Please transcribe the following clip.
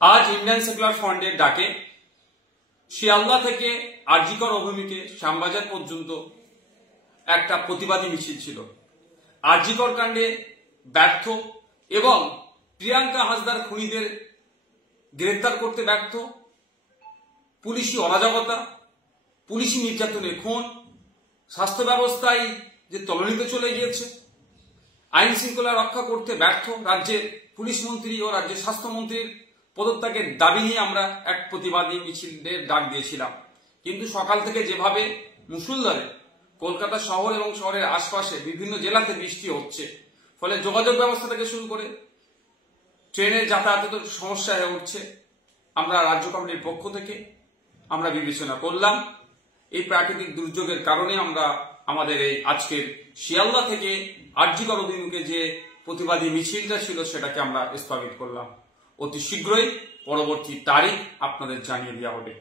আজ Indian secular ফ্রন্টের ডাকে শিয়ালদা থেকে আরজিকর অভিমুখে শ্যামবাজার পর্যন্ত একটা প্রতিবাদী মিছিল ছিল। আরজিকর কাণ্ডে ব্যর্থ এবং প্রিয়াঙ্কা হাসদার খুনিদের গ্রেফতার করতে ব্যর্থ, পুলিশি অরাজকতা, পুলিশি নির্যাতনের খুন, স্বাস্থ্য ব্যবস্থায় যে তলানিতে চলে গিয়েছে, আইন শৃঙ্খলা রক্ষা করতে ব্যর্থ রাজ্যের পুলিশ মন্ত্রী ও রাজ্যের স্বাস্থ্যমন্ত্রীর পদত্যাগের দাবি নিয়ে আমরা এক প্রতিবাদী মিছিলের ডাক দিয়েছিলাম। কিন্তু সকাল থেকে যেভাবে মুষলধারে কলকাতা শহর এবং শহরের আশপাশে বিভিন্ন জেলাতে বৃষ্টি হচ্ছে, ফলে যোগাযোগ ব্যবস্থা থেকে শুরু করে ট্রেনের যাতায়াতের সমস্যা হয়ে উঠছে, আমরা রাজ্য কমিটির পক্ষ থেকে আমরা বিবেচনা করলাম এই প্রাকৃতিক দুর্যোগের কারণে আমরা আমাদের এই আজকের শিয়ালদা থেকে আরজিকর অভিমুখে যে প্রতিবাদী মিছিলটা ছিল সেটাকে আমরা স্থগিত করলাম। অতি শীঘ্রই পরবর্তী তারিখ আপনাদের জানিয়ে দেওয়া হবে।